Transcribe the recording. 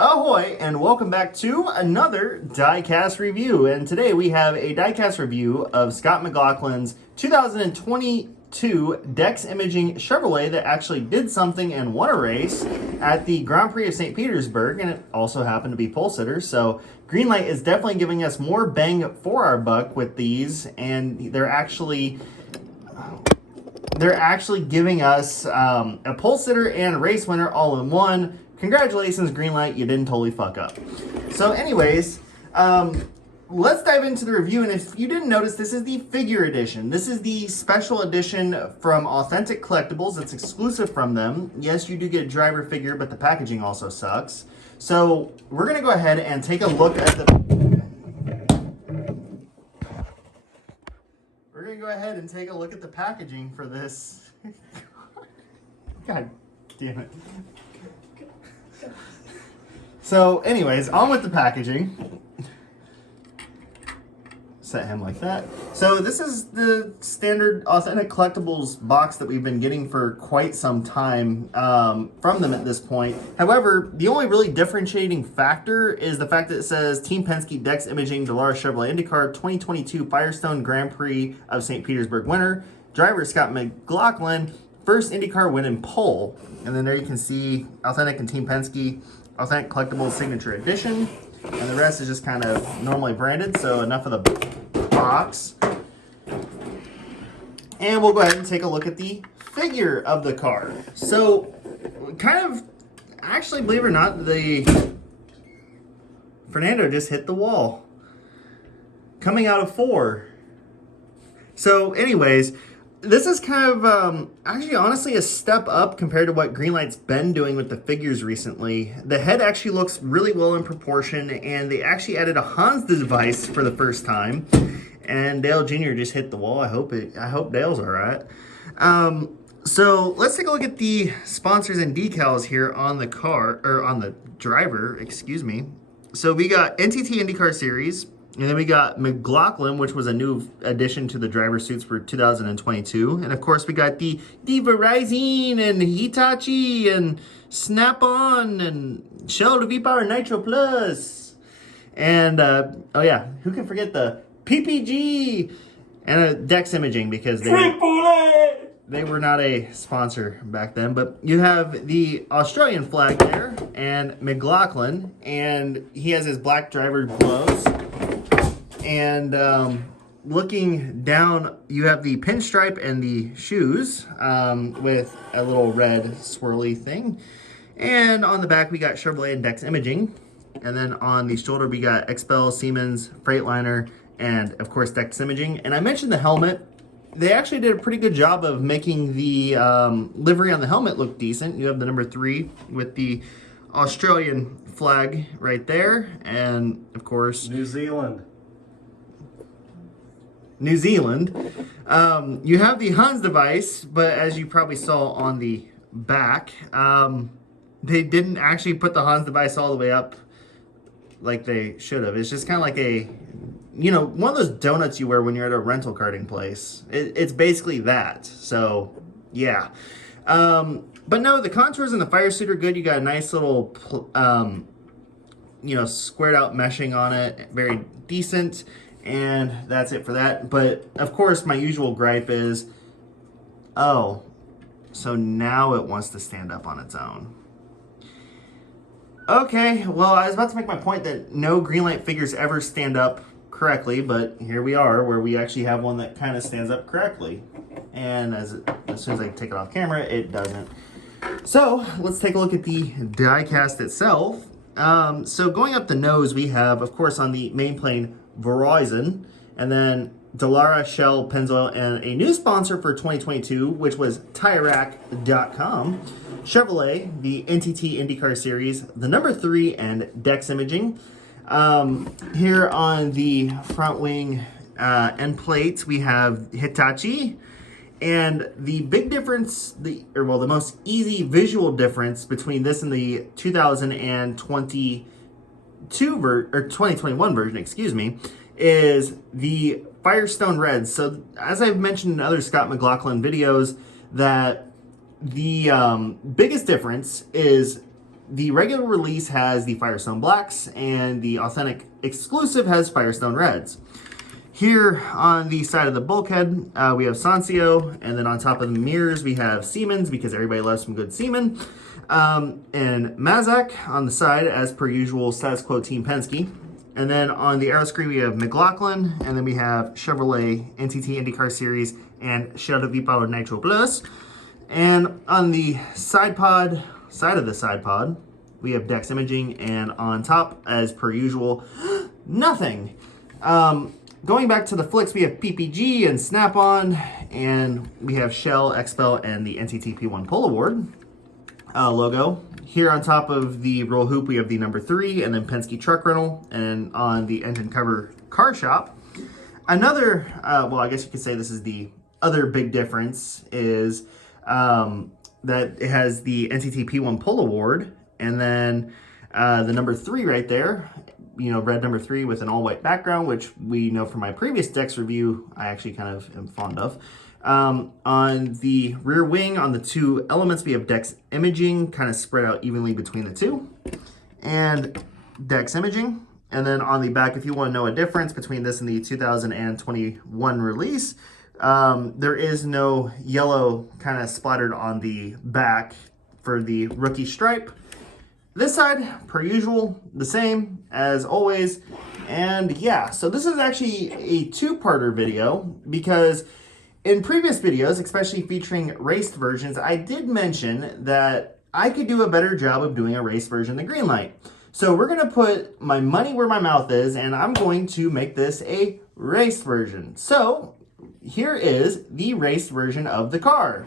Ahoy, and welcome back to another diecast review. And today we have a diecast review of Scott McLaughlin's 2022 Dex Imaging Chevrolet that actually did something and won a race at the Grand Prix of St. Petersburg, and it also happened to be pole sitter. So Greenlight is definitely giving us more bang for our buck with these, and they're actually giving us a pole sitter and a race winner all in one. Congratulations, Greenlight, you didn't totally fuck up. So anyways, let's dive into the review. And if you didn't notice, this is the figure edition. This is the special edition from Authentic Collectibles. It's exclusive from them. Yes, you do get a driver figure, but the packaging also sucks. So we're going to go ahead and take a look at the... We're going to go ahead and take a look at the packaging for this. God damn it. So anyways, on with the packaging. Set him like that. So this is the standard Authentic Collectibles box that we've been getting for quite some time from them at this point. However, the only really differentiating factor is the fact that it says Team Penske Dex Imaging Dallara Chevrolet IndyCar 2022 Firestone Grand Prix of St. Petersburg winner. Driver Scott McLaughlin, first IndyCar win in pole. And then there you can see Authentic and Team Penske Authentic Collectibles Signature Edition. And the rest is just kind of normally branded, so enough of the box. And we'll go ahead and take a look at the figure of the car. So, kind of, actually, believe it or not, Fernando just hit the wall. Coming out of 4. So, anyways, this is kind of, actually, honestly, a step up compared to what Greenlight's been doing with the figures recently. The head actually looks really well in proportion, and they actually added a Hans device for the first time. And Dale Jr. just hit the wall. I hope Dale's all right. So let's take a look at the sponsors and decals here on the car, or on the driver, excuse me. So we got NTT IndyCar Series. And then we got McLaughlin, which was a new addition to the driver suits for 2022. And of course, we got the Verizon and Hitachi and Snap-on and Shell to V-Power Nitro Plus. And, oh yeah, who can forget the PPG and Dex Imaging, because they were not a sponsor back then. But you have the Australian flag there and McLaughlin, and he has his black driver gloves. And looking down, you have the pinstripe and the shoes with a little red swirly thing. And on the back, we got Chevrolet and Dex Imaging. And then on the shoulder, we got XPEL, Siemens, Freightliner, and of course, Dex Imaging. And I mentioned the helmet. They actually did a pretty good job of making the livery on the helmet look decent. You have the number 3 with the Australian flag right there. And of course, New Zealand. You have the Hans device, but as you probably saw on the back, they didn't actually put the Hans device all the way up like they should have. It's just kind of like a, you know, one of those donuts you wear when you're at a rental karting place. It's basically that. So, yeah. But no, the contours in the fire suit are good. You got a nice little, you know, squared out meshing on it. Very decent. And that's it for that. But, of course, my usual gripe is, oh, so now it wants to stand up on its own. Okay, well, I was about to make my point that no Greenlight figures ever stand up correctly, but here we are, where we actually have one that kind of stands up correctly. And as soon as I take it off camera, it doesn't. So, let's take a look at the diecast itself. So, going up the nose, we have, of course, on the main plane, Verizon, and then Dallara, Shell, Pennzoil, and a new sponsor for 2022, which was TireRack.com, Chevrolet, the NTT IndyCar Series, the number 3, and Dex Imaging. Here on the front wing end plates, we have Hitachi, and the big difference, the most easy visual difference between this and the 2021 version, excuse me, is the Firestone Red. So as I've mentioned in other Scott McLaughlin videos, that the biggest difference is the regular release has the Firestone Blacks, and the authentic exclusive has Firestone Reds. Here on the side of the bulkhead, we have Sancio, and then on top of the mirrors, we have Siemens, because everybody loves some good Siemens. And Mazak on the side, as per usual, status quo Team Penske. And then on the aero screen, we have McLaughlin, and then we have Chevrolet NTT IndyCar Series and Shadow V-Power Nitro Plus. And on the side of the side pod, we have Dex Imaging, and on top, as per usual, nothing. Going back to the flicks, we have PPG and Snap-on, and we have Shell, XPEL, and the NTT P1 Pull Award logo. Here on top of the roll hoop, we have the number 3, and then Penske Truck Rental, and on the engine cover, Car Shop. Another, well, I guess you could say this is the other big difference, is that it has the NTT P1 Pull Award, and then the number 3 right there, you know, red number 3 with an all-white background, which we know from my previous Dex review, I actually kind of am fond of. On the rear wing, on the 2 elements, we have Dex Imaging, kind of spread out evenly between the 2, and Dex Imaging. And then on the back, if you want to know a difference between this and the 2021 release, there is no yellow kind of splattered on the back for the rookie stripe. This side, per usual, the same as always. And yeah, so this is actually a 2-parter video, because in previous videos, especially featuring raced versions, I did mention that I could do a better job of doing a race version of the Greenlight. So we're going to put my money where my mouth is, and I'm going to make this a race version. So here is the race version of the car.